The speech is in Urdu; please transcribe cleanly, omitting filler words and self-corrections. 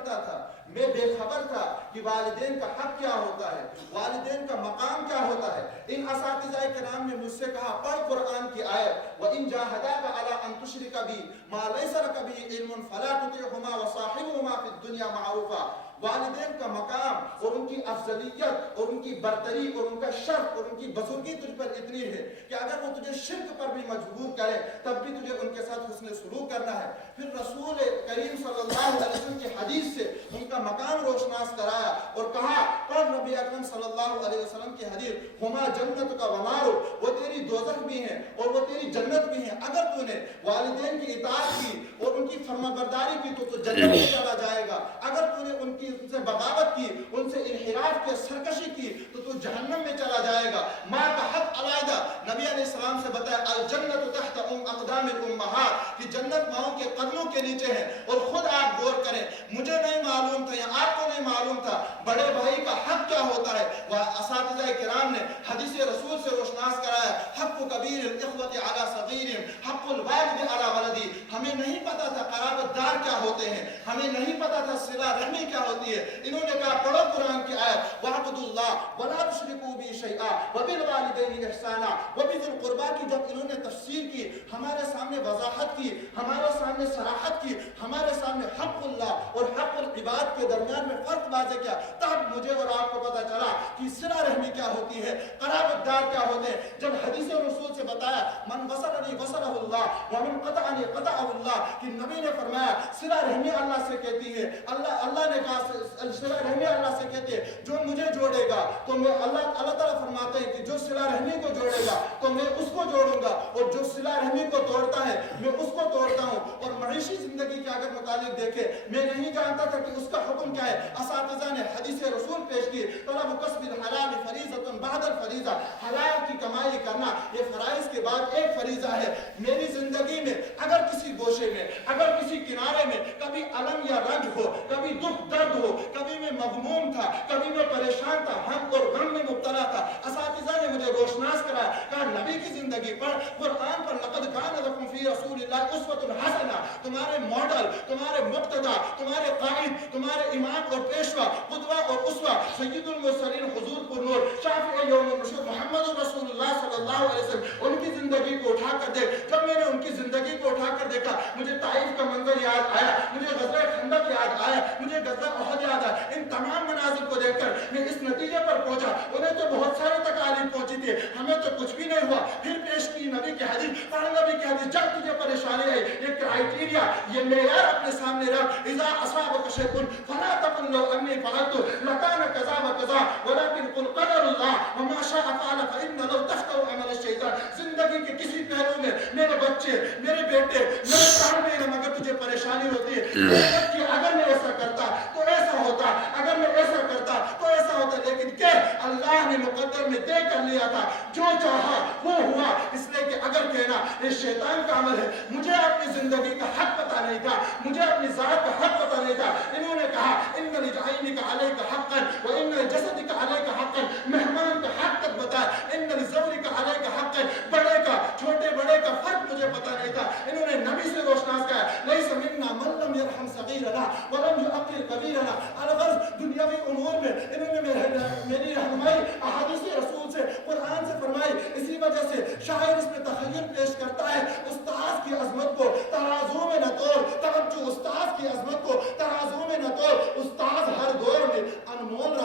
پڑھتا تھا، میں بے خبر تھا کہ والدین کا حق کیا ہوتا ہے، والدین کا مقام کیا ہوتا ہے۔ ان اساتذہ کرام نے مجھ سے کہا پڑھ قرآن کی آیت وَإِن جَاهَدَاكَ عَلَىٰ أَن تُشْرِكَ بِي مَا لَيْسَ لَكَ بِهِ عِلْمٌ فَلَا تُطِعْهُمَا وَصَاحِبْهُمَا فِي الدُّنْيَا مَعْرُوفًا۔ والدین کا مقام اور ان کی افضلیت اور ان کی برتری اور ان کا شرف اور ان کی بزرگی تجھ پر اتنی ہے کہ اگر وہ تجھے شرک پر بھی مجبور کرے تب بھی تجھے ان کے ساتھ حسن سلوک کرنا ہے۔ پھر رسول کریم صلی اللہ علیہ وسلم کی حدیث سے ان کا مقام روشناس کرایا اور کہا پڑھ نبی اکرم صلی اللہ علیہ وسلم کی حدیث ہما جنت کا ونارو، وہ تیری دوزخ بھی ہیں اور وہ تیری جنت بھی ہیں۔ اگر تو نے والدین کی اطاعت کی اور ان کی فرمانبرداری کی تو جنت میں چلا جائے گا، اگر تو نے ان سے بغاوت کی، ان سے انحراف کی، سرکشی کی تو جہنم میں چلا جائے گا۔ ماں کا حق علیحدہ نبی علیہ السلام سے بتایا الجنت تحت اقدام الامہات، کہ جنت ماؤں کے قدموں کے نیچے ہے۔ اور خود آپ غور کریں، مجھے نہیں معلوم تھا یا آپ کو نہیں معلوم تھا بڑے بھائی کا حق کیا ہوتا ہے۔ وہ اساتذہ کرام نے حدیث رسول سے روشناس کرایا حق کبیر الاخوۃ علی صغیر، حق الوالد علی ولدی۔ ہمیں نہیں پتا تھا قرابت دار کیا ہوتے ہیں، ہمیں نہیں پتا تھا صلہ رحمی کیا ہوتی ہے۔ انہوں نے کہا پڑھو قرآن کی آیت وَاعْبُدُوا اللَّهَ وَلَا تُشْرِكُوا بِهِ شَيْئًا وَبِالْوَالِدَيْنِ إِحْسَانًا۔ وَبِذِي الْقُرْبَىٰ کی جب انہوں نے تفسیر کی، ہمارے سامنے وضاحت کی، ہمارے سامنے صراحت کی، ہمارے سامنے حق اللہ اور حق العباد کے درمیان میں فرق واضح کیا، تب مجھے اور آپ کو پتا چلا کہ صلہ رحمی کیا ہوتی ہے، قرابت دار کیا ہوتے ہیں۔ جب حدیث رسول سے بتایا من وصلنی وصلہ اللہ ومن قطعنی قطعہ اللہ، کہ نبی نے فرمایا صلہ رحمی اللہ سے کہتی ہے، اللہ نے کہا صلہ رحمی اللہ سے کہتے ہیں جو مجھے جوڑے گا تو میں اللہ تعالیٰ فرماتے ہیں کہ جو صلہ رحمی کو جوڑے گا تو میں اس کو جوڑوں گا، اور جو صلہ رحمی کو توڑتا ہے میں اس کو توڑتا ہوں۔ اور معاشی زندگی کے اگر متعلق دیکھیں، میں نہیں جانتا تھا کہ اس کا حکم کیا ہے۔ اساتذہ نے حدیث رسول پیش کی طلب کسب الحلال فریضۃ بعد الفریضہ، حلال کی کمائی کرنا یہ فرائض کے بعد ایک فریضہ ہے۔ میری زندگی میں اگر کسی گوشے میں، اگر کسی کنارے میں کبھی الم یا رنج ہو، کبھی دکھ درد ہو، کبھی میں مغموم تھا، کبھی میں پریشان تھا، ہم اور غم میں مبتلا تھا، اساتذہ نے مجھے روشناس کرایا، کہا نبی کی زندگی پر، قرآن پر لقد کان لکم فی رسول اللہ اسوۃ حسنہ، تمہارے ماڈل، تمہارے مقتدی، تمہارے قائد، تمہارے امام اور پیشوا، قدوہ اور اسوہ، سید المرسلین حضور پر نور، شافع یوم النشور محمد رسول اللہ صلی اللہ علیہ وسلم، ان کی زندگی کو اٹھا کر دیکھ۔ جب میں نے ان کی زندگی کو اٹھا کر دیکھا مجھے طائف کا منظر یاد آیا، مجھے غزوہ خندق یاد آیا، مجھے غزوہ احد یاد آیا۔ ان تمام مناظر کو دیکھ کر میں اس نتیجے پر پہنچا انہیں تو بہت ساری تکالیف پہنچی تھی، ہمیں تو کچھ بھی نہیں ہوا۔ پھر پیش کی نبی کی حدیث، پڑھ نبی کی حدیث، جب تجھے پریشانی آئی یہ کرائیٹیریا، یہ معیار اپنے سامنے رکھ، اذا اصابک شیء فلا تقل لو انی فعلت لکان کذا وکذا ولکن قل قدر اللہ وما شاء فعل فإن لو تخطئ عمل الشیطان۔ زندگی کے کسی پہلو میں میرے بچے، میرے بیٹے، میرے طالب علم اگر تجھے پریشانی ہوتی ہے کہ اگر میں ایسا کرتا تو ایسا ہوتا، اگر میں ایسا کرتا تو ایسا ہوتا، لیکن کہ اللہ نے مقدر میں طے کر لیا تھا، جو چاہا وہ ہوا، اس لیے کہ اگر کہنا یہ شیطان کا عمل ہے، مجھے اپنی زندگی کا حق پتا نہیں تھا، مجھے اپنی ذات کا حق پتا نہیں تھا۔ انہوں نے کہا ان لعینک علیک حقا وان لجسدک علیک حقا، مہمان کا حق تک بتا، ان لزوجک علیک حقا، بڑے کا چھوٹے بڑے کا فرق مجھے پتا نہیں تھا۔ انہوں نے نبی سے روشناس کہا لیس منا من لم یرحم صغیرنا ولم یعقل کبیرنا۔ الغرض دنیاوی امور میں انہوں نے میری رہنمائی احادیث رسول سے، قرآن سے فرمائی، اسی وجہ سے شاعر اس میں تخیل پیش کرتا ہے استاذ کی عظمت کو ترازو میں نہ توڑ، توجہ استاذ کی عظمت کو ترازو میں نہ توڑ، استاذ ہر دور میں انمول